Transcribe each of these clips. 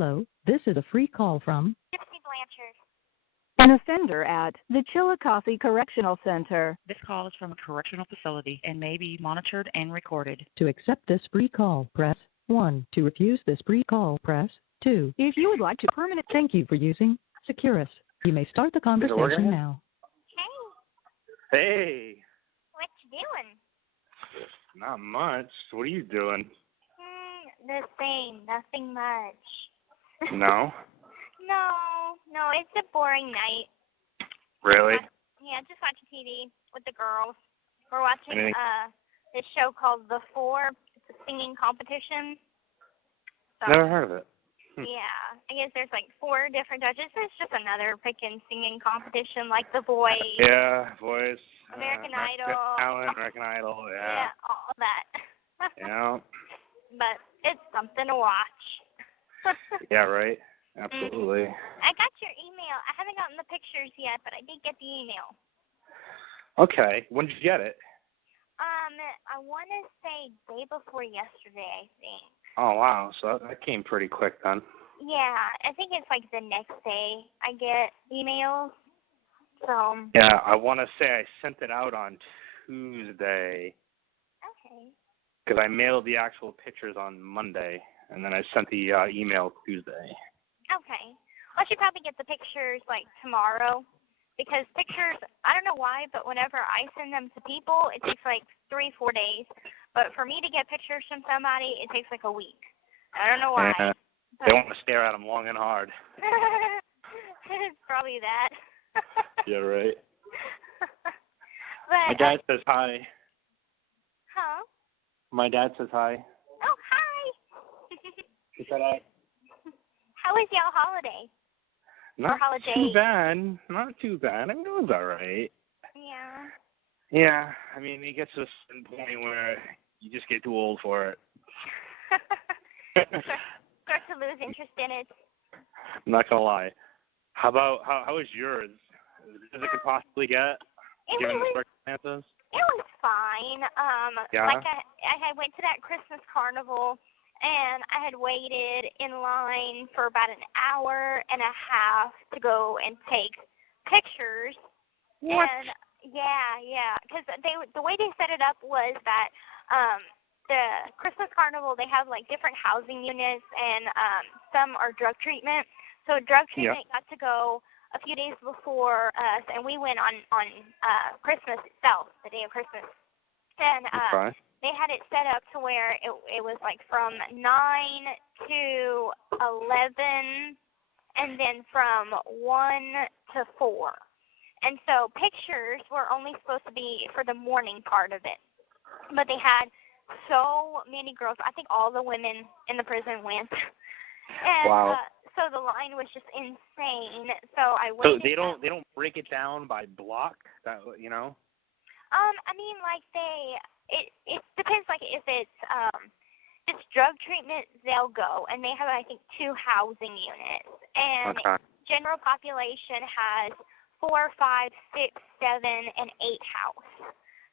Hello, this is a free call from Gypsy Blanchard. An offender at the Chillicothe Correctional Center. This call is from a correctional facility and may be monitored and recorded. To accept this free call, press 1. To refuse this free call, press 2. If you would like to permanent... Thank you for using Securus. You may start the conversation now. Hey, Hey, what you doing? not much. What are you doing? The same, nothing much. No? No, it's a boring night. Really? Just watching TV with the girls. We're watching Anything? this show called The Four. It's a singing competition. So, Never heard of it. Yeah, I guess there's like 4 different judges. It's just another freaking singing competition like The Voice. Yeah, Voice. American Idol. Talent, American Idol, yeah. Yeah, all that. Yeah. But it's something to watch. Yeah, right. Absolutely. I got your email. I haven't gotten the pictures yet, but I did get the email. Okay. When did you get it? I want to say day before yesterday, I think. Oh, wow. So that came pretty quick then. Yeah, I think it's like the next day I get emails. So. Yeah, I want to say I sent it out on Tuesday. Okay. Because I mailed the actual pictures on Monday, and then I sent the email Tuesday. Okay. I should probably get the pictures like tomorrow. Because pictures, I don't know why, but whenever I send them to people, it takes like 3-4 days. But for me to get pictures from somebody, it takes like a week. I don't know why. Yeah, they want to stare at them long and hard. It's probably that. Yeah, right. But, My dad says hi. Huh? My dad says hi. Oh, hi. He said hi. How was y'all holiday? Not holiday. too bad. Not too bad. I mean, it was all right. Yeah. Yeah. I mean, it gets to a certain point where you just get too old for it. Start to lose interest in it. I'm not gonna lie. How was yours? As it could possibly get, given the circumstances? It was fine. Yeah? Like I had went to that Christmas carnival, and I had waited in line for about an hour and a half to go and take pictures. What? And yeah, because the way they set it up was that the Christmas carnival, they have like different housing units, and some are drug treatment. So drug treatment got to go a few days before us, and we went on Christmas itself, the day of Christmas. And they had it set up to where it was like from 9 to 11, and then from 1 to 4. And so pictures were only supposed to be for the morning part of it. But they had so many girls. I think all the women in the prison went. And wow. So the line was just insane. So I waited. So they don't break it down by block, that, you know? I mean, like it depends. Like if it's drug treatment, they'll go, and they have I think 2 housing units, and general population has 4, 5, 6, 7, and 8 house.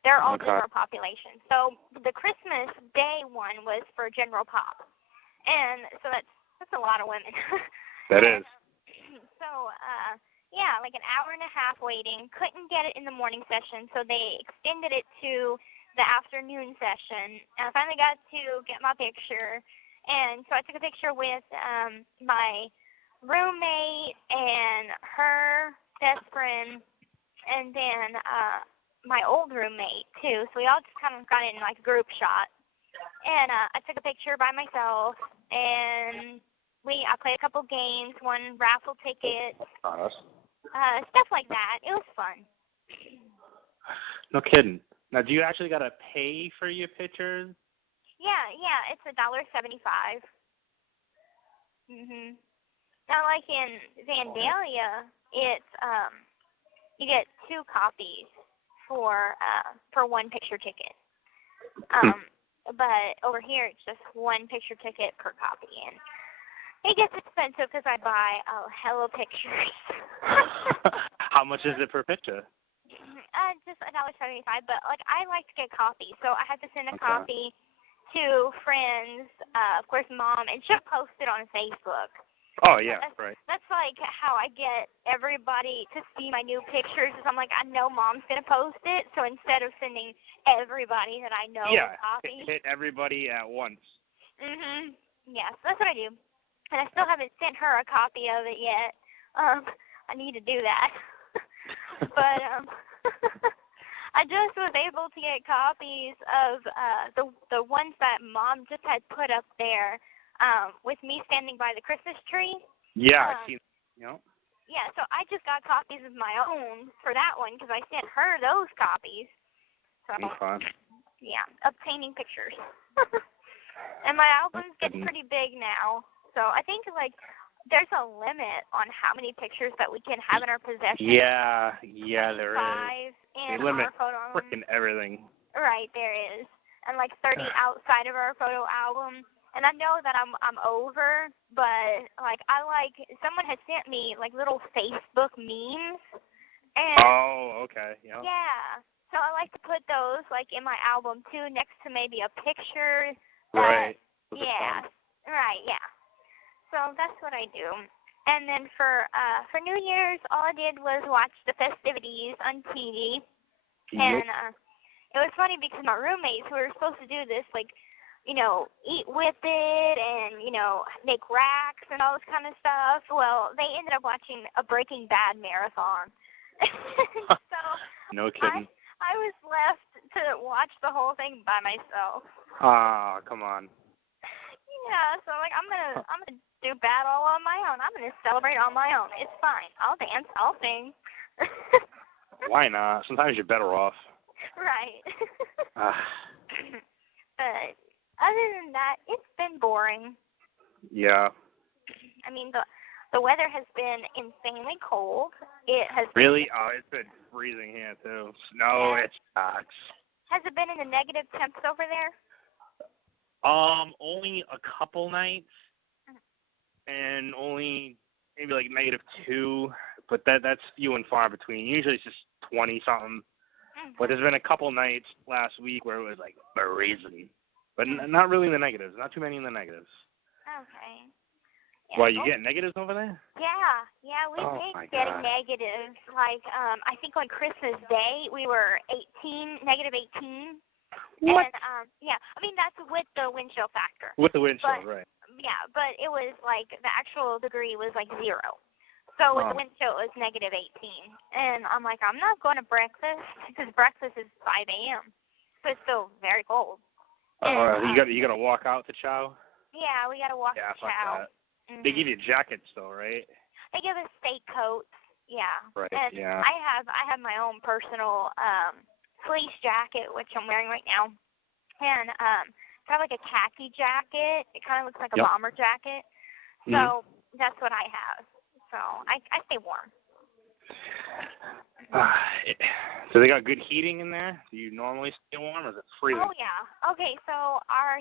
They're all general population. So the Christmas Day one was for general pop, and so that's a lot of women. That is. So, yeah, like an hour and a half waiting. Couldn't get it in the morning session, so they extended it to the afternoon session. And I finally got to get my picture. And so I took a picture with my roommate and her best friend, and then my old roommate, too. So we all just kind of got in like a group shot. And I took a picture by myself, and I played a couple games, won raffle tickets, stuff like that. It was fun. No kidding. Now, do you actually got to pay for your pictures? Yeah, it's $1.75. Now, like in Vandalia, it's you get 2 copies for 1 picture ticket. But over here, it's just 1 picture ticket per copy, and it gets expensive because I buy a hell of pictures. How much is it per picture? Just $1.75. But like I like to get copies, so I have to send a copy to friends, of course, Mom, and she'll post it on Facebook. Oh, yeah, right. That's like how I get everybody to see my new pictures. Is I'm like, I know Mom's gonna post it, so instead of sending everybody that I know a copy, hit everybody at once. Yes, that's what I do. And I still haven't sent her a copy of it yet. I need to do that. But I just was able to get copies of the ones that Mom just had put up there. With me standing by the Christmas tree. Yeah, I've seen. Yeah, so I just got copies of my own for that one because I sent her those copies. So fun. Yeah, obtaining pictures. And my album's getting pretty big now, so I think like there's a limit on how many pictures that we can have in our possession. Yeah, there is. 5 in they limit our photo album. Freaking everything. Right, there is, and like 30 outside of our photo album. And I know that I'm over, but like someone has sent me like little Facebook memes. And oh, okay. Yeah. Yeah. So I like to put those like in my album too, next to maybe a picture. Right. Yeah. Right. Yeah. So that's what I do. And then for New Year's, all I did was watch the festivities on TV. Yep. And it was funny because my roommates, who were supposed to do this like, eat with it and, make racks and all this kind of stuff. Well, they ended up watching a Breaking Bad marathon. So no kidding. I was left to watch the whole thing by myself. Ah, come on. Yeah, so like I'm gonna do bad all on my own. I'm gonna celebrate on my own. It's fine. I'll dance. I'll sing. Why not? Sometimes you're better off. Right. But other than that, it's been boring. Yeah. I mean, the weather has been insanely cold. It has really? Oh, it's been freezing here too. Snow, it sucks. Has it been in the negative temps over there? Only a couple nights, and only maybe like -2, but that's few and far between. Usually it's just 20 something. But there's been a couple nights last week where it was like freezing. But not really in the negatives. Not too many in the negatives. Okay. Yeah, Well, you get negatives over there? Yeah, we did getting negatives. Like, I think on Christmas Day we were -18. What? And yeah, I mean that's with the wind chill factor. With the wind chill, right? Yeah, but it was like the actual degree was like 0. So with the wind chill it was -18. And I'm like, I'm not going to breakfast because breakfast is 5 a.m. So it's still very cold. You gotta walk out to chow? Yeah, we gotta walk to chow. That. They give you jackets though, right? They give us state coats, yeah. Right, and yeah. I have my own personal fleece jacket, which I'm wearing right now. And it's kind of like a khaki jacket. It kind of looks like a bomber jacket. So that's what I have. So I stay warm. So they got good heating in there? Do you normally stay warm, or is it freezing? Oh yeah. Okay, so our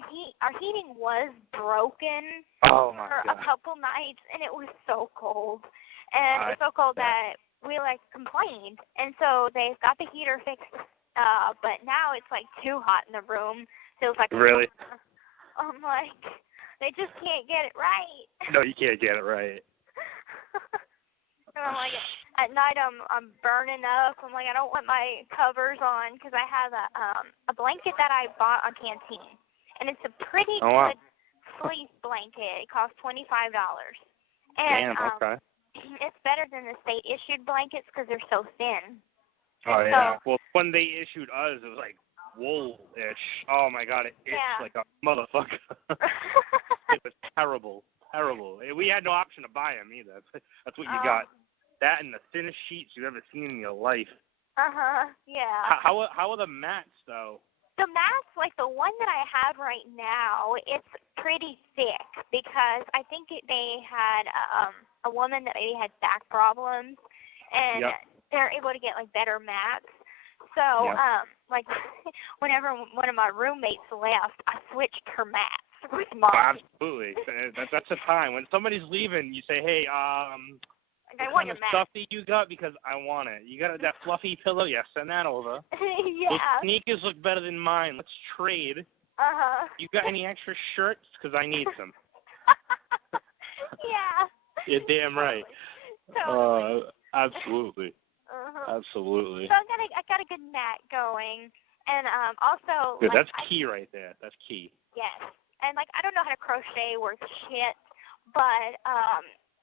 heating was broken for a couple nights, and it was so cold. And it was so cold that we like complained, and so they got the heater fixed. But now it's like too hot in the room. Feels like really. I'm like, they just can't get it right. No, you can't get it right. And I'm like, at night I'm burning up. I'm like, I don't want my covers on because I have a blanket that I bought on Canteen, and it's a pretty good fleece blanket. It costs $25, and okay. It's better than the state issued blankets because they're so thin. Oh yeah. Well, when they issued us, it was like wool-ish. Oh my God, it itched like a motherfucker. It was terrible. We had no option to buy them either. That's what you got. That and the thinnest sheets you've ever seen in your life. Yeah. How are the mats though? The mats, like the one that I have right now, it's pretty thick because I think they had a woman that maybe had back problems, and they're able to get like better mats. So like whenever one of my roommates left, I switched her mats with mine. Oh, absolutely. That's the time when somebody's leaving. You say, hey, I what kind of stuffy you got? Because I want it. You got that fluffy pillow? Yeah, send that over. Yeah. Those sneakers look better than mine. Let's trade. Uh-huh. You got any extra shirts? Because I need some. Yeah. You're damn right. Totally. Absolutely. Uh-huh. Absolutely. So I got a good mat going, and also Good. like That's key right there. That's key. yes, and like I don't know how to crochet worth shit, but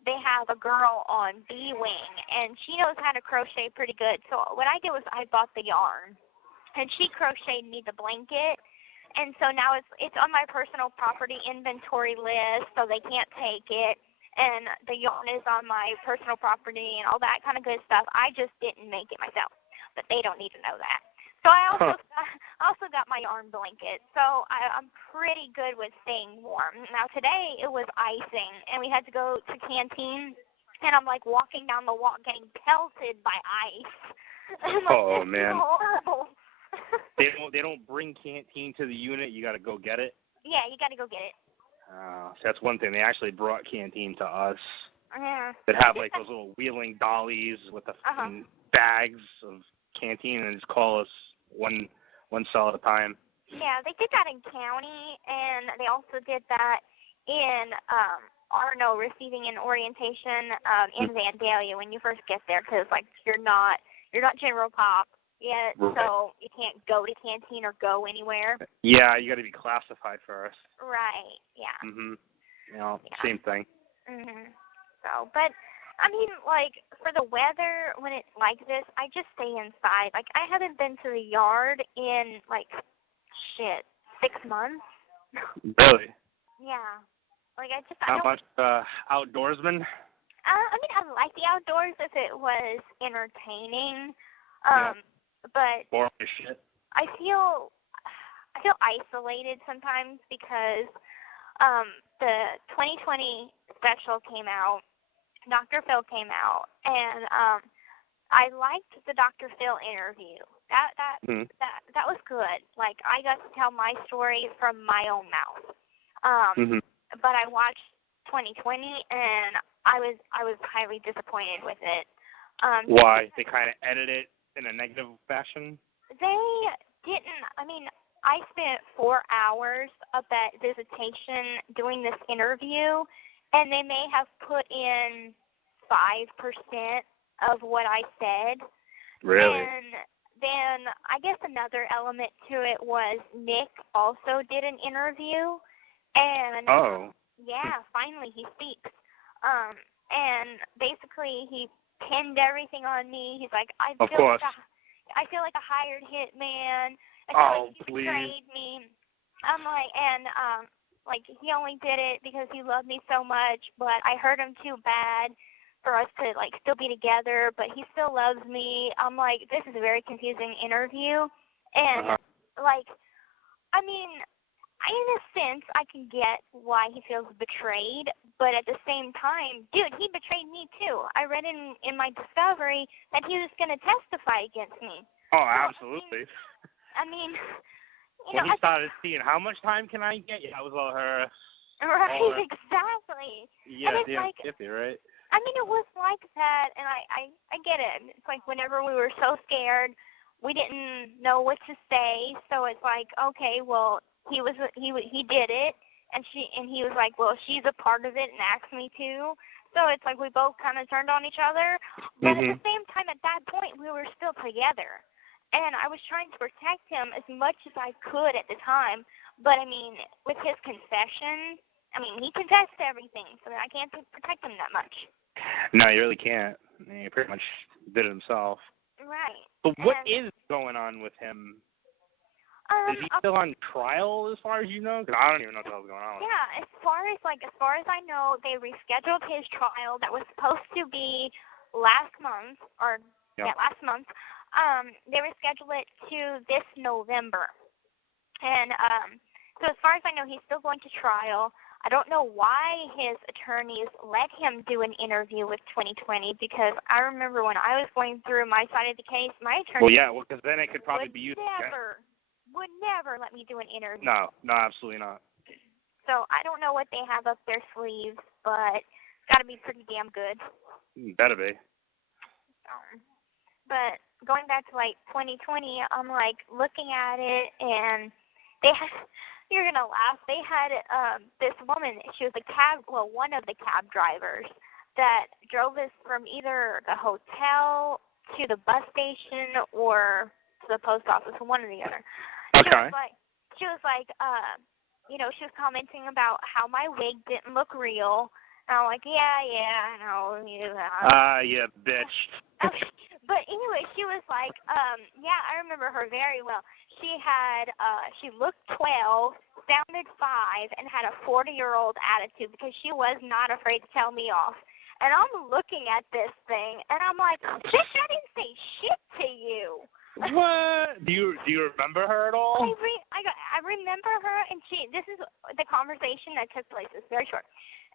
they have a girl on B Wing, and she knows how to crochet pretty good. So what I did was I bought the yarn, and she crocheted me the blanket. And so now it's on my personal property inventory list, so they can't take it. And the yarn is on my personal property and all that kind of good stuff. I just didn't make it myself, but they don't need to know that. So I also got my yarn blanket. So I'm pretty good with staying warm. Now today it was icing, and we had to go to canteen, and I'm like walking down the walk getting pelted by ice. I'm like, Oh this man. is horrible. They don't bring canteen to the unit. You got to go get it. Yeah, you got to go get it. So that's one thing. They actually brought canteen to us. Yeah. That have like those little wheeling dollies with the fucking bags of canteen, and just call us one cell at a time. Yeah, they did that in county, and they also did that in Arno, receiving an orientation in Vandalia when you first get there, because like you're not general pop yet, Right. so you can't go to canteen or go anywhere. Yeah, you got to be classified first. Right. Yeah. Mhm. You know, same thing. Mhm. So, but I mean, like for the weather when it's like this, I just stay inside. Like I haven't been to the yard in like 6 months. Really? Yeah. Like I Not don't. much outdoorsman. I mean, I like the outdoors if it was entertaining. But Boring as shit. I feel isolated sometimes because the 2020 special came out. Dr. Phil came out, and I liked the Dr. Phil interview. That was good. Like I got to tell my story from my own mouth. But I watched 2020, and I was highly disappointed with it. Why? They kind of edited it in a negative fashion? They didn't. I mean, I spent 4 hours of that visitation doing this interview, and they may have put in 5% of what I said. Really? And then I guess another element to it was Nick also did an interview, and yeah, finally he speaks. And basically he pinned everything on me. He's like, I feel like a hired hitman. I feel like he betrayed me. I'm like, and like he only did it because he loved me so much, but I hurt him too bad for us to like still be together, but he still loves me. I'm like, this is a very confusing interview. And like, I mean, in a sense, I can get why he feels betrayed, but at the same time, dude, he betrayed me too. I read in my discovery that he was going to testify against me. Oh, absolutely. I mean, you when know, he started seeing how much time can I get? Yeah, that was all her. Right, exactly. Yeah, and it's damn like, skippy, right? I mean, it was like that, and I get it. It's like whenever we were so scared, we didn't know what to say. So it's like, okay, well, he did it, and he was like, well, she's a part of it and asked me to. So it's like we both kind of turned on each other, but at the same time, at that point, we were still together, and I was trying to protect him as much as I could at the time. But I mean, with his confession, I mean, he confessed to everything, so I can't protect him that much. No, you really can't. He pretty much did it himself. Right. But what is going on with him? Is he still on trial, as far as you know? Because I don't even know what the hell's going on. Yeah, as far as I know, they rescheduled his trial that was supposed to be last month, last month. They rescheduled it to this November, and so as far as I know, he's still going to trial. I don't know why his attorneys let him do an interview with 2020, because I remember when I was going through my side of the case, my attorney because then it could probably be used. Would never let me do an interview. No, absolutely not. So I don't know what they have up their sleeves, but it's got to be pretty damn good. Better be. But going back to like 2020, I'm like looking at it, and they had. You're gonna laugh. They had this woman. She was one of the cab drivers. that drove us from either the hotel to the bus station or to the post office, one or the other. Okay. She was like, she was commenting about how my wig didn't look real. And I'm like, yeah, I know. Yeah, bitch. But anyway, she was like, I remember her very well. She looked 12, sounded 5, and had a 40-year-old attitude because she was not afraid to tell me off. And I'm looking at this thing, and I'm like, bitch, I didn't say shit to you. What? Do you remember her at all? I remember her, and this is the conversation that took place. It's very short.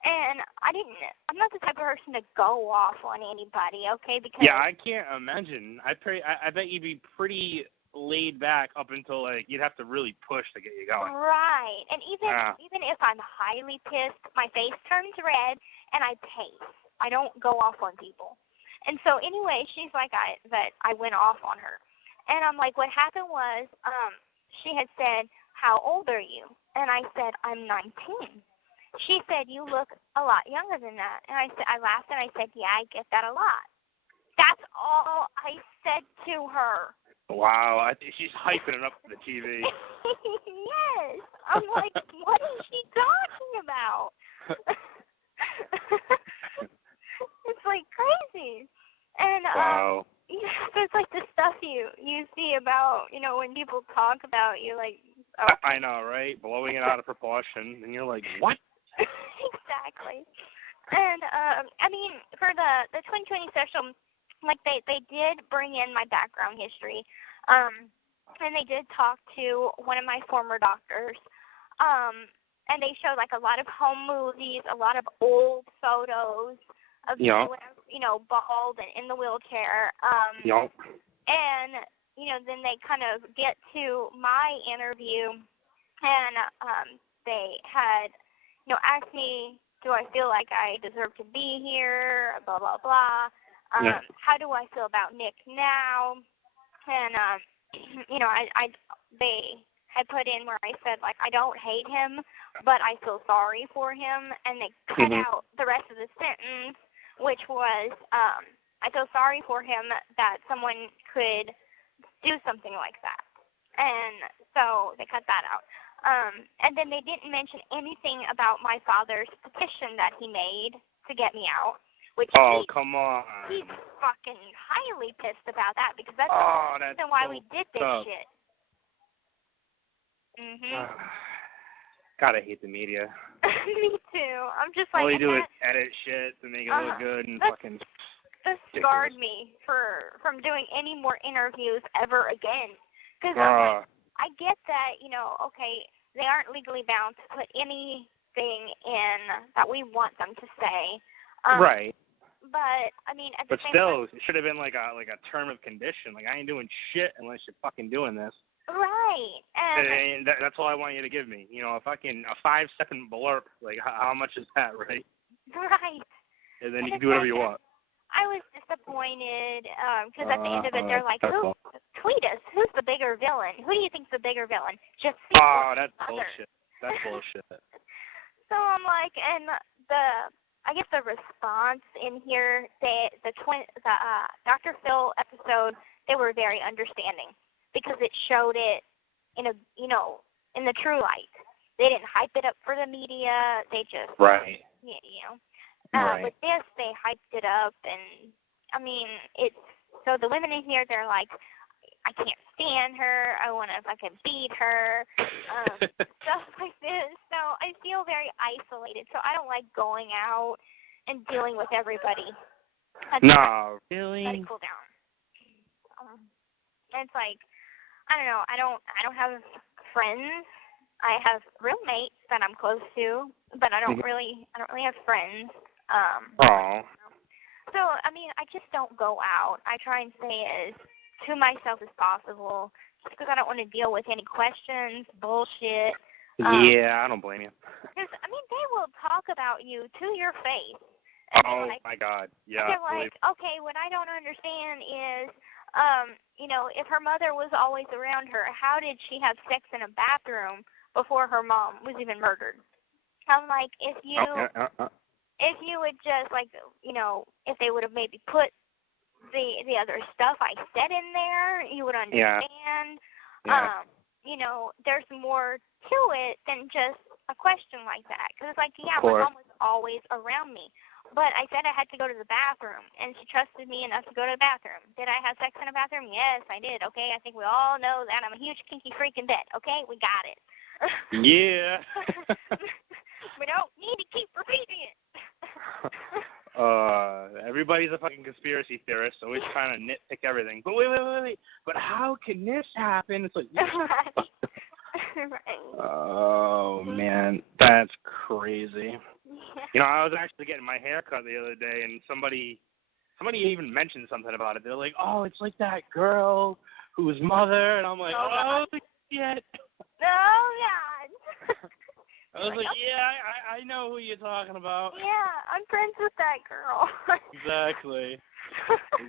And I'm not the type of person to go off on anybody, okay? Because I can't imagine. I bet you'd be pretty laid back up until, like, you'd have to really push to get you going. Right. And even if I'm highly pissed, my face turns red, and I pace. I don't go off on people. And so anyway, she's like that I went off on her. And I'm like, what happened was she had said, how old are you? And I said, I'm 19. She said, you look a lot younger than that. And I laughed and I said, yeah, I get that a lot. That's all I said to her. Wow, I think she's hyping it up for the TV. Yes. I'm like, what is she talking about? It's like crazy. And wow. It's like the stuff you see about, when people talk about you, like. Oh. I know, right? Blowing it out of proportion, and you're like, what? Exactly. And for the 2020 special, like they did bring in my background history, and they did talk to one of my former doctors, and they showed like a lot of home movies, a lot of old photos of me when I was, bald and in the wheelchair. And then they kind of get to my interview, and they had asked me, do I feel like I deserve to be here, blah, blah, blah. How do I feel about Nick now? And, they had put in where I said, like, I don't hate him, but I feel sorry for him. And they cut out the rest of the sentence, which was, I feel sorry for him that someone could do something like that. And so they cut that out. And then they didn't mention anything about my father's petition that he made to get me out. Which come on. He's fucking highly pissed about that because that's the reason why we did this shit. God, I hate the media. Me too. I'm just like. All you do is edit shit to make it look good and fucking. This scarred me from doing any more interviews ever again. Because I get that, okay, they aren't legally bound to put anything in that we want them to say. Right. But at the same still, time, it should have been like a term of condition. Like, I ain't doing shit unless you're fucking doing this. Right. And that's all I want you to give me. A 5-second blurb. Like, how much is that, right? Right. And then you can do whatever you want. I was disappointed because at the end of it, they're like, tweet us. Who's the bigger villain? Who do you think's the bigger villain? Just see. That's bullshit. That's bullshit. So I'm like, and I guess the response in here, the Dr. Phil episode, they were very understanding because it showed it in the true light. They didn't hype it up for the media. They just right. Right. With this, they hyped it up, and it's so the women in here, they're like, I can't stand her. I want to fucking beat her. Stuff like this. So I feel very isolated. So I don't like going out and dealing with everybody. No, really. Let it cool down. It's like, I don't know. I don't have friends. I have roommates that I'm close to, but I don't really have friends. So, I just don't go out. I try and stay as to myself as possible just because I don't want to deal with any questions, bullshit. Yeah, I don't blame you. Because, they will talk about you to your face. And my God. Yeah. They're like, okay, what I don't understand is, if her mother was always around her, how did she have sex in a bathroom before her mom was even murdered? I'm like, if you... if you would just like, if they would have maybe put the other stuff I said in there, you would understand. Yeah. There's more to it than just a question like that. Because it's like, yeah, Of my course. mom was always around me. But I said I had to go to the bathroom, and she trusted me enough to go to the bathroom. Did I have sex in a bathroom? Yes, I did. Okay, I think we all know that. I'm a huge kinky freak in bed. Okay, we got it. Yeah. We don't need to keep repeating it. Everybody's a fucking conspiracy theorist, always trying to nitpick everything. But wait. But how can this happen? It's like, Right. oh, man, that's crazy. I was actually getting my hair cut the other day, and somebody even mentioned something about it. They're like, oh, it's like that girl whose mother, and I'm like, oh shit. Oh, God. I was like, yeah, I know who you're talking about. Yeah, I'm friends with that girl. Exactly.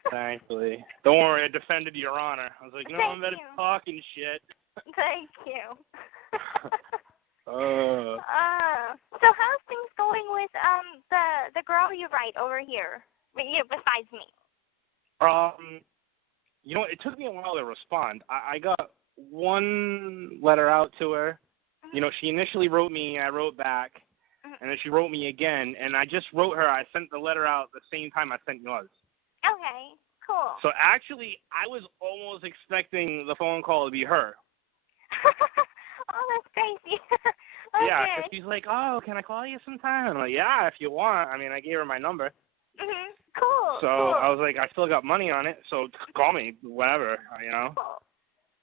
Exactly. Don't worry, I defended Your Honor. I was like, no, I'm better talking shit. Thank you. So how's things going with the girl you write over here? Besides me. It took me a while to respond. I got one letter out to her. She initially wrote me, I wrote back, and then she wrote me again, and I just wrote her. I sent the letter out the same time I sent yours. Okay, cool. So actually, I was almost expecting the phone call to be her. Oh, that's crazy. Okay. Yeah, because she's like, oh, can I call you sometime? I'm like, yeah, if you want. I mean, I gave her my number. Cool. So cool. I was like, I still got money on it, so call me, whatever, Cool.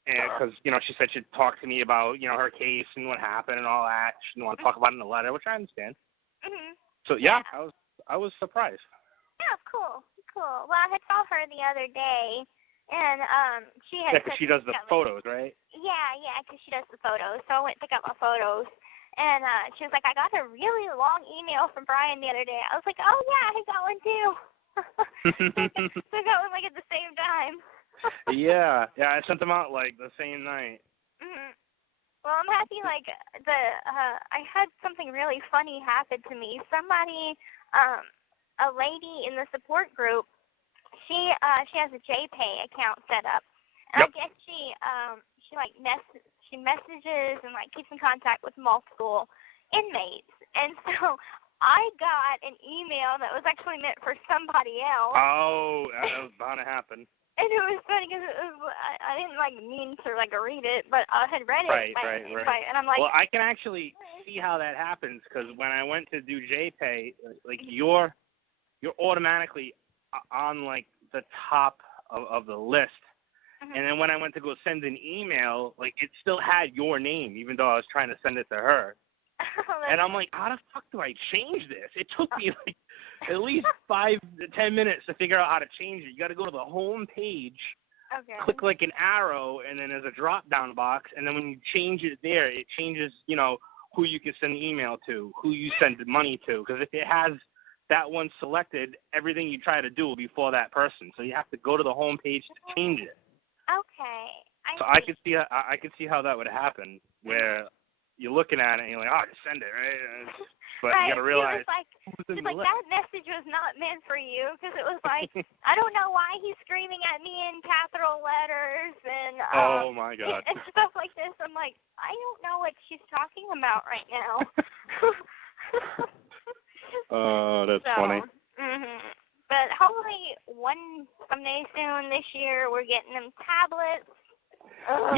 And because, she said she'd talk to me about, her case and what happened and all that. She didn't want to talk about it in the letter, which I understand. So, yeah, I was surprised. Yeah, cool. Well, I had saw her the other day, and she had... Yeah, because she does the photos, right? Yeah, because she does the photos. So I went to pick up my photos, and she was like, I got a really long email from Bryan the other day. I was like, oh, yeah, I got one, too. So I got one, like, at the same time. Yeah, I sent them out, like, the same night. Well, I'm happy, like, I had something really funny happen to me. Somebody, a lady in the support group, she has a JPay account set up. And I guess she messages and, like, keeps in contact with multiple inmates. And so I got an email that was actually meant for somebody else. Oh, that was bound to happen. And it was funny because I didn't mean to read it, but I had read it. Right. And I'm like, well, I can actually see how that happens because when I went to do JPay, like you're automatically on like the top of the list, and then when I went to go send an email, like it still had your name, even though I was trying to send it to her. And I'm like, how the fuck do I change this? It took me like at least 5 to 10 minutes to figure out how to change it. You got to go to the home page, click like an arrow, and then there's a drop-down box. And then when you change it there, it changes, who you can send the email to, who you send the money to. Because if it has that one selected, everything you try to do will be for that person. So you have to go to the home page to change it. Okay. I could see how that would happen, where you're looking at it and you're like, just send it, right? But you got to realize. She's like, that message was not meant for you, because it was like, I don't know why he's screaming at me in capital letters and oh my God, and stuff like this. I'm like, I don't know what she's talking about right now. Oh, that's funny. But hopefully someday soon this year we're getting them tablets.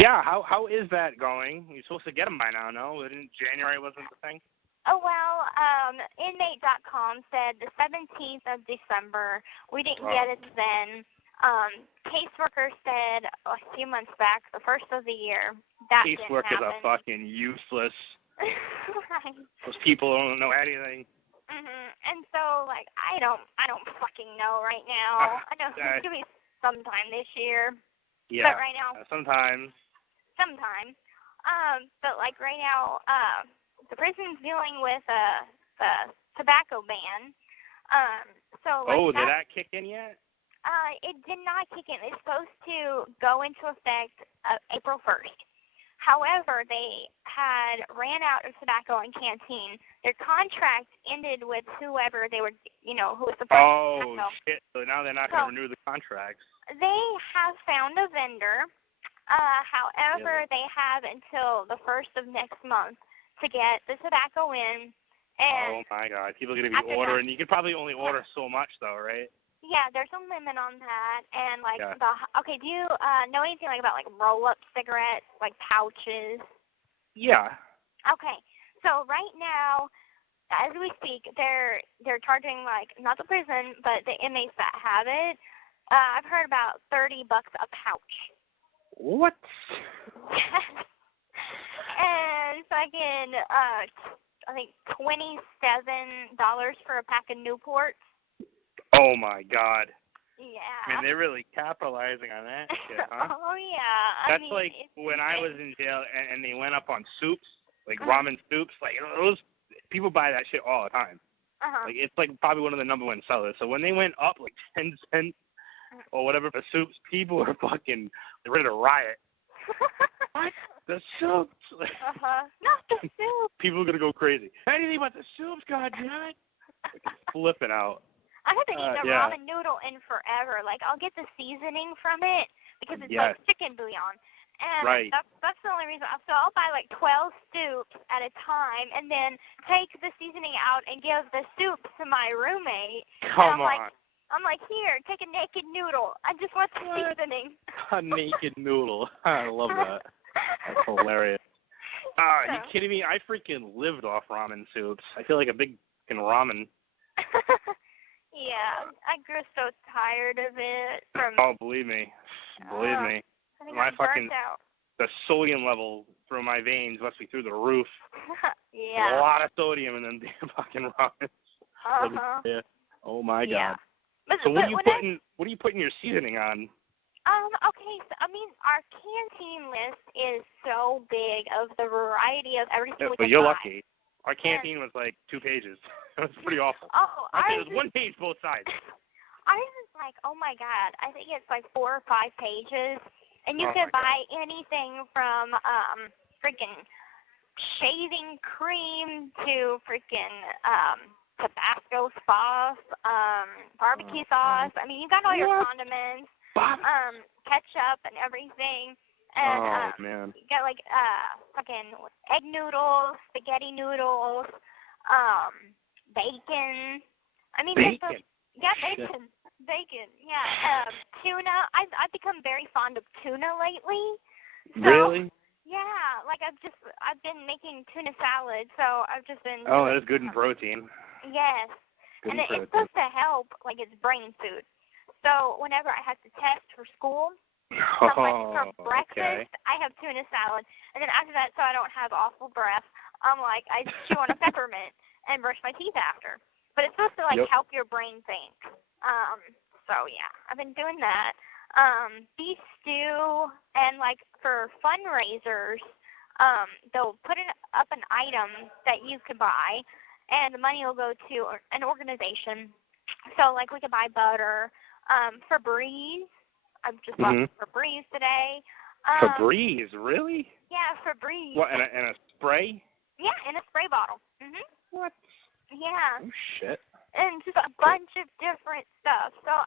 Yeah, how is that going? You're supposed to get them by now, no? January wasn't the thing? Oh, well, inmate.com said the 17th of December. We didn't get it then. Caseworker said a few months back, the first of the year. That Caseworkers are fucking useless. Right. Those people don't know anything. And so, like, I don't fucking know right now. I know it's gonna be sometime this year. Yeah. But right now. Sometime. But like right now, the prison's dealing with the tobacco ban. So. Like, did that kick in yet? It did not kick in. It's supposed to go into effect April 1st. However, they had ran out of tobacco and canteen. Their contract ended with whoever they were, who was supposed to Oh, shit. So now they're not going to renew the contracts. They have found a vendor. However, they have until the 1st of next month to get the tobacco in. And oh, my God. People are going to be ordering. You could probably only order so much, though, right? Yeah, there's a limit on that. And, okay, do you know anything, about, roll-up cigarettes, pouches? Yeah. Okay. So right now, as we speak, they're charging, not the prison, but the inmates that have it. I've heard about $30 a pouch. What? And fucking, I think $27 for a pack of Newports. Oh, my God. Yeah. Man, they're really capitalizing on that shit, huh? Oh, yeah. That's like when I was in jail and they went up on soups, ramen soups. Those people buy that shit all the time. Uh-huh. It's probably one of the number one sellers. So when they went up 10 cents or whatever for soups, people were fucking ready to riot. What? The soups? Not the soup. People are gonna go crazy. Anything but the soups, goddammit. Flipping out. I haven't eaten a ramen noodle in forever. I'll get the seasoning from it because it's like chicken bouillon. And that's the only reason. So I'll buy 12 soups at a time and then take the seasoning out and give the soup to my roommate. Come on. I'm like, here, take a naked noodle. I just want the seasoning. A naked noodle. I love that. That's hilarious. Are you kidding me? I freaking lived off ramen soups. I feel like a big fucking ramen. Yeah, I grew so tired of it. Oh, believe me. Believe me. I think my I'm fucking burnt out. The sodium level through my veins must be through the roof. Yeah. There's a lot of sodium in them damn fucking ramen. Yeah. Oh my God. Yeah. So what are you putting your seasoning on? Okay, so our canteen list is so big of the variety of everything we can you're buy. lucky. Our canteen was 2 pages. It was pretty awful. Oh, it was 1 page both sides. Ours is oh my God, I think it's 4 or 5 pages, and you can buy anything from freaking shaving cream to freaking Tabasco sauce, barbecue sauce. You got all your condiments, ketchup and everything. And man. you got fucking egg noodles, spaghetti noodles, bacon. Bacon. Bacon. Bacon. Yeah. Tuna. I've become very fond of tuna lately. So, really? Yeah. I've been making tuna salad, so I've just been. Oh, that's good in protein. Yes. Good and in it's supposed to help. It's brain food. So whenever I have to test for school. For breakfast, I have tuna salad, and then after that, so I don't have awful breath, I chew on a peppermint and brush my teeth after. But it's supposed to help your brain think. So yeah, I've been doing that. Beef stew, and for fundraisers, they'll put up an item that you could buy, and the money will go to an organization. So we could buy butter, Febreze. I've just bought Febreze today. Febreze, really? Yeah, Febreze. What, in a spray? Yeah, in a spray bottle. What? Yeah. Oh, shit. And just a bunch of different stuff. So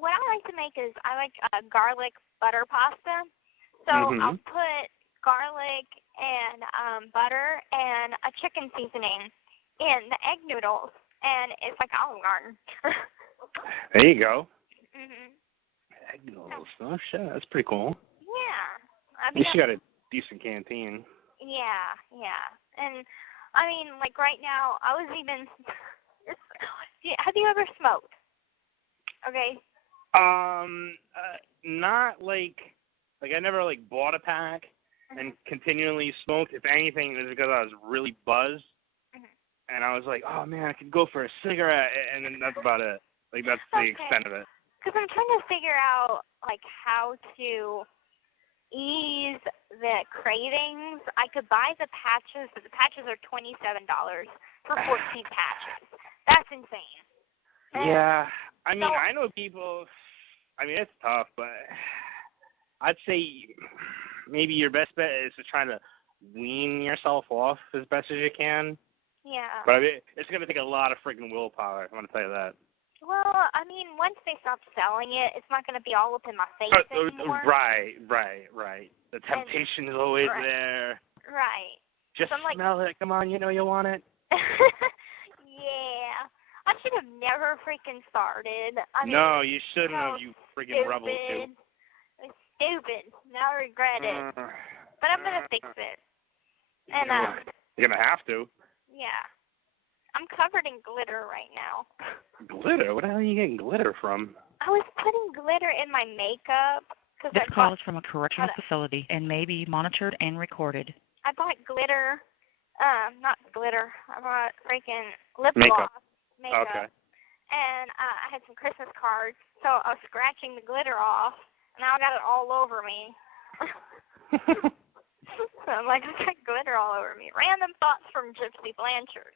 what I like to make is I like garlic butter pasta. So I'll put garlic and butter and a chicken seasoning in the egg noodles, and it's like Olive Garden. There you go. Egg noodles. Oh, shit. That's pretty cool. Yeah. At least you got a decent canteen. Yeah. And, right now, I was even... have you ever smoked? Okay. Not I never, bought a pack and continually smoked. If anything, it was because I was really buzzed. And I was like, oh, man, I could go for a cigarette. And then that's about it. That's the extent of it. Because I'm trying to figure out, how to ease the cravings. I could buy the patches, but the patches are $27 for 14 patches. That's insane. Yeah. I know people, it's tough, but I'd say maybe your best bet is to try to wean yourself off as best as you can. Yeah. But I mean, it's going to take a lot of freaking willpower. I'm going to tell you that. Well, I mean, once they stop selling it, it's not going to be all up in my face anymore. Right. The temptation is always there. Right. Just so smell it. Come on, you know you want it. Yeah. I should have never freaking started. I mean, no, you shouldn't have, you freaking rebel, too. It's stupid. Now I regret it. But I'm going to fix it. And, you're going to have to. Yeah. I'm covered in glitter right now. Glitter? What the hell are you getting glitter from? I was putting glitter in my makeup. This call is from a correctional facility and may be monitored and recorded. I bought glitter. Not glitter. I bought freaking lip Makeup. gloss. Makeup. Okay. And I had some Christmas cards, so I was scratching the glitter off. Now I got it all over me. So I'm like, I got glitter all over me. Random thoughts from Gypsy Blanchard.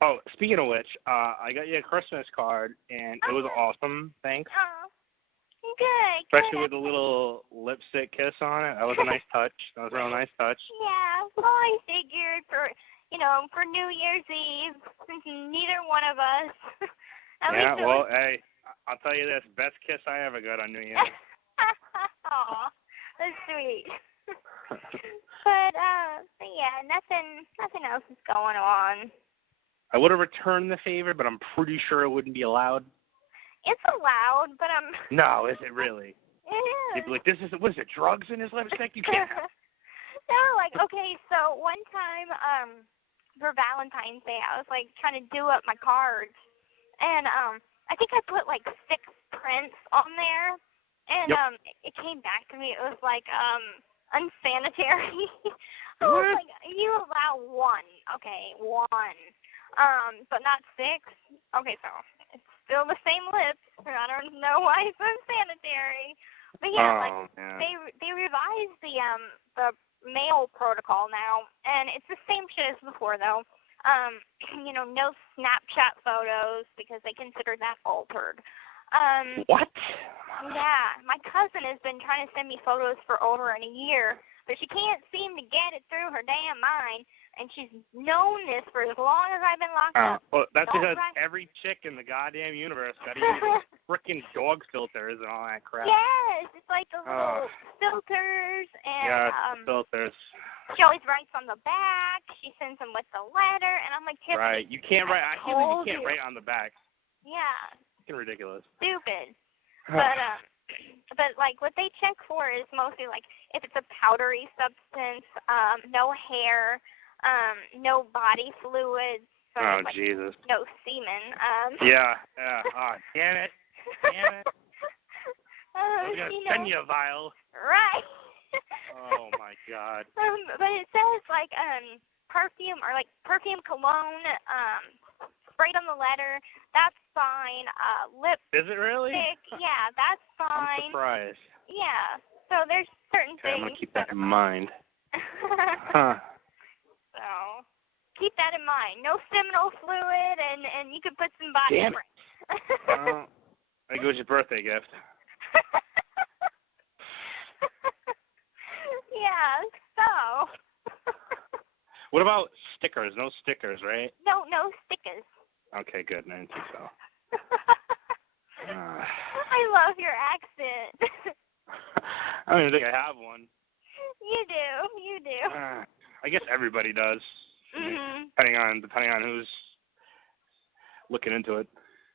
Oh, speaking of which, I got you a Christmas card, and it was awesome. Thanks. Oh, good. Especially with a little lipstick kiss on it. That was a nice touch. That was a real nice touch. Yeah, well, I figured for New Year's Eve, since neither one of us. Yeah, well, hey, I'll tell you this, best kiss I ever got on New Year's. Aw, that's sweet. But yeah, nothing else is going on. I would have returned the favor, but I'm pretty sure it wouldn't be allowed. It's allowed, but I'm... No, is it really? It is. You'd be like, what is it, drugs in his lipstick? You can't have... No, like, okay, so one time, for Valentine's Day, I was, like, trying to do up my cards, and, I think I put, like, 6 prints on there, and, it came back to me, it was, like, unsanitary. I was like, you allow 1, okay, 1, but not 6? Okay, so it's still the same lips. I don't know why it's unsanitary. But yeah, they revised the mail protocol now, and it's the same shit as before though. No Snapchat photos because they consider that altered. What? Yeah, my cousin has been trying to send me photos for over a year, but she can't seem to get it through her damn mind, and she's known this for as long as I've been locked up. Well, that's because every chick in the goddamn universe got to use frickin' dog filters and all that crap. Yes, it's like the little filters and filters. She always writes on the back. She sends them with the letter, and I'm like, Tiffany, right? You can't write. I feel like you can't write on the back. Yeah. It's ridiculous. Stupid. But like what they check for is mostly like if it's a powdery substance, no hair, no body fluids. So like, Jesus. No semen. Yeah. Oh, damn it. I was gonna send you a vial. Right. Oh my God. But it says like perfume or like perfume cologne sprayed on the letter. That's fine. Lip. Is it really? Yeah, that's fine. I'm surprised. Yeah. So there's certain things. I'm gonna keep that in mind. Huh. So keep that in mind. No seminal fluid, and you could put some body spray. Well, I think it was your birthday gift. Yeah. So. What about stickers? No stickers, right? No stickers. Okay, good. I didn't think so. I love your accent. I don't even think I have one. You do. I guess everybody does. Mhm. Depending on who's looking into it.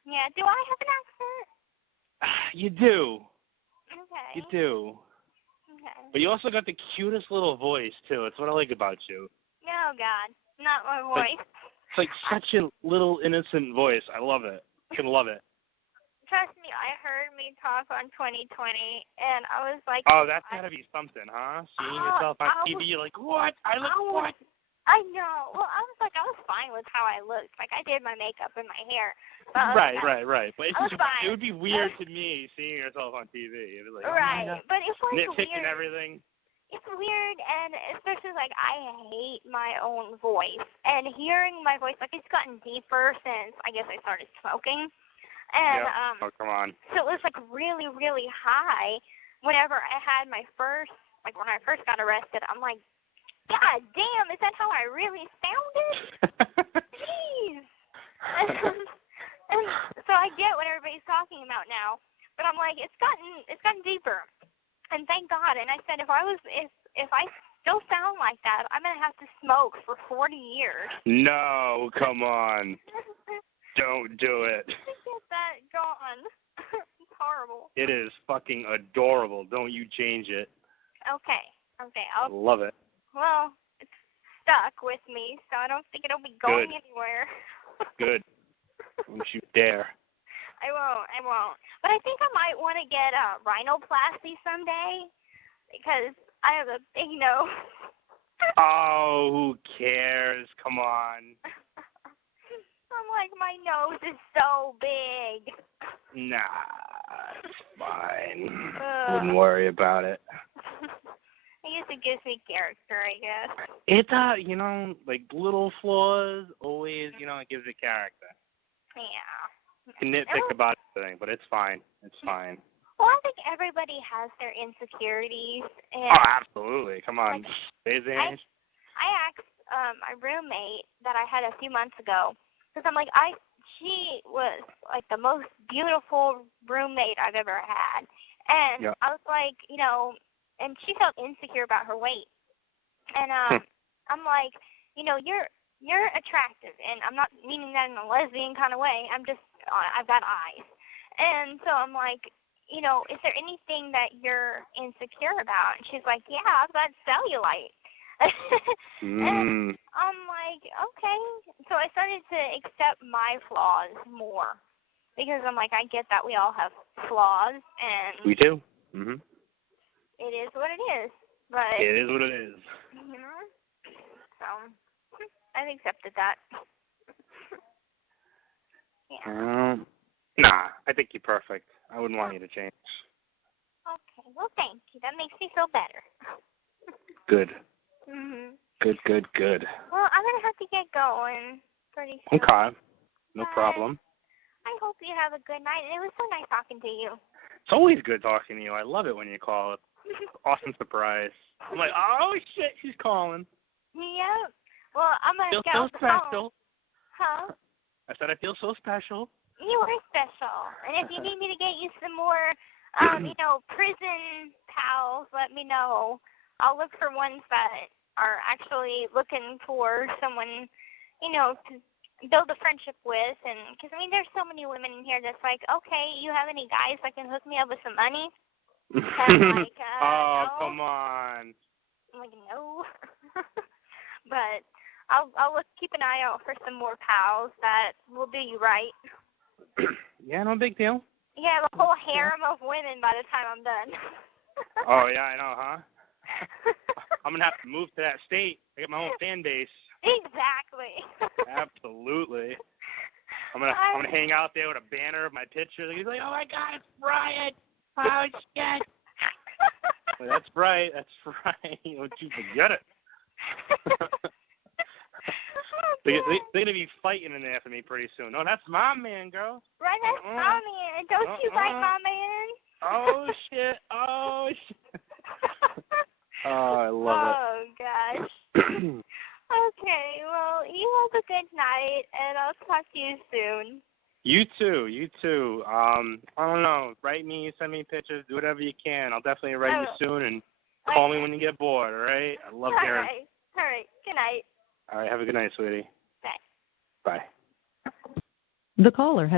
Yeah. Do I have an accent? You do. Okay. You do. Okay. But you also got the cutest little voice too. It's what I like about you. Oh God, not my voice. It's like such a little innocent voice. I love it. I can love it. Trust me, I heard me talk on 2020, and I was like, oh, that's gotta be something, huh? Seeing yourself on TV, you're like, what? I look what? I know. Well, I was fine with how I looked. Like, I did my makeup and my hair. Right. But it would be weird to me seeing yourself on TV. It was like, right, but it was nitpicking weird. Everything. It's weird, and especially, like, I hate my own voice. And hearing my voice, like, it's gotten deeper since, I guess, I started smoking. And, oh, come on. So it was, like, really, really high. whenever I had my first, like when I first got arrested, I'm like, God damn, is that how I really sounded? Jeez. And so I get what everybody's talking about now, but I'm like, it's gotten deeper, and thank God. And I said, if I still sound like that, I'm gonna have to smoke for 40 years. No, come on. Don't do it. Get that gone. It's horrible. It is fucking adorable. Don't you change it. Okay, I'll Love it. Well, it's stuck with me, so I don't think it'll be going anywhere. Good. Don't you dare. I won't. But I think I might want to get a rhinoplasty someday, because I have a big nose. Oh, who cares? Come on. I'm like, my nose is so big. Nah, it's fine. Wouldn't worry about it. I guess it gives me character, I guess. It's, like little flaws always, it gives it character. Yeah. You can nitpick about everything, but it's fine. It's fine. Well, I think everybody has their insecurities. And Oh, absolutely. Come on. Like, I asked my roommate that I had a few months ago, because I'm like, she was like the most beautiful roommate I've ever had. And I was like, and she felt insecure about her weight. And I'm like, you're attractive, and I'm not meaning that in a lesbian kind of way. I've got eyes. And so I'm like, is there anything that you're insecure about? And she's like, yeah, I've got cellulite. And I'm like, okay. So I started to accept my flaws more, because I'm like, I get that we all have flaws, and we do. Mhm. It is what it is. But it is what it is. So I've accepted that. Yeah. Nah, I think you're perfect. I wouldn't want you to change. Okay. Well, thank you. That makes me feel better. Good. Mhm. Good. Well, I'm gonna have to get going pretty soon. Okay. No problem. I hope you have a good night. And it was so nice talking to you. It's always good talking to you. I love it when you call. It's awesome surprise. I'm like, oh shit, she's calling. Yep. Well, I'm gonna feel get so off the special. phone. Huh? I said I feel so special. You are special. And if you need me to get you some more, prison pals, let me know. I'll look for ones that are actually looking for someone, to build a friendship with. And because there's so many women in here that's like, okay, you have any guys that can hook me up with some money? I'm like, oh, no. come on. I'm like, no. But I'll keep an eye out for some more pals that will do you right. Yeah, no big deal. You have a whole harem of women by the time I'm done. Oh yeah, I know, huh? I'm gonna have to move to that state. I get my own fan base. Exactly. Absolutely. I'm gonna hang out there with a banner of my picture. He's like, oh my God, it's Bryan. Oh shit. Well, that's right. Don't you forget it. They're gonna be fighting in there for me pretty soon. No, that's my man, girl. Right, that's my man. Don't you like my man? Oh shit. Oh shit. Oh, I love it. Oh gosh. Okay, well, you have a good night, and I'll talk to you soon. You too. I don't know. Write me, send me pictures, do whatever you can. I'll definitely write you soon, and call me when you get bored, all right? I love hearing. All right. Good night. All right, have a good night, sweetie. Bye. Bye. The caller has